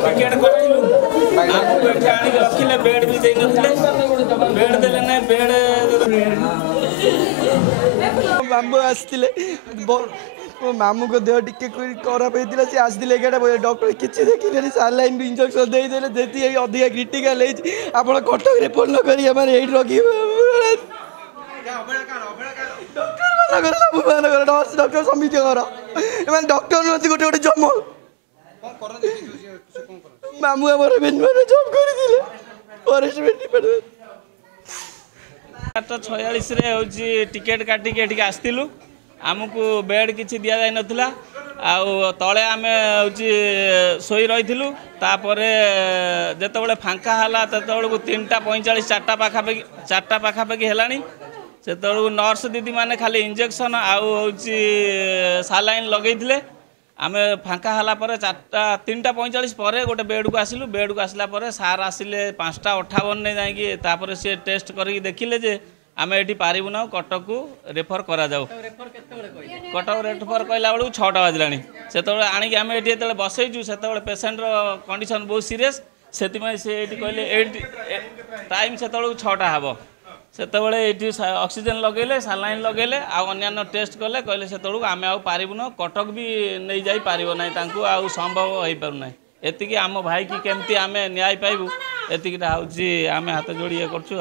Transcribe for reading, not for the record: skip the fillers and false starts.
Ticket करथिलु आगु बैठे आनी रखिले बेड भी दे नथिले बेड देले नै बेड मामू आसतिले मो मामू को देह टिके खराब होता सी आसते 11 बजे डॉक्टर किसी देखिले सालाइन इंजेक्शन देदेले जी अधिका क्रिटिकाल आप कटक रे फोन करी रखी डॉक्टर समिति डॉक्टर नुहति गोटे गोटे जम मामू आम जब कर फॉरेस्ट डिपार्टमेंट 8:46 टिकेट काटिक आसलु आमको बेड किसी दि जाए नथिला तले आम शोई रही जिते फांका है तो 3:45 4टा पाखापाखि है से नर्स दीदी मैंने खाली इंजेक्शन सालाइन लगे आम फांका है 3:45 पर गोटे बेड को आसलु बेड को आसला सार आसिले 5:58 जाकि सी टेस्ट कर देखिले जे आम ये पारू ना कटक को रेफर करा जाऊ कटक रेफर कहला बेलू 6टा बाजिला से आणिक आम ये बसईचु से पेसेंटर कंडीशन बहुत सीरीयस से कहले टाइम से 6टा हम से ऑक्सीजन लगेले सालाइन लगेले अन्य टेस्ट कले कहले से आम आम कटक भी नहीं जाई पारिबो ना संभव हो पारना एतिकी आम भाई की केमती आम न्याय पाइबू एतिकीटा हूँ आम हाथ जोड़ी ये करछु।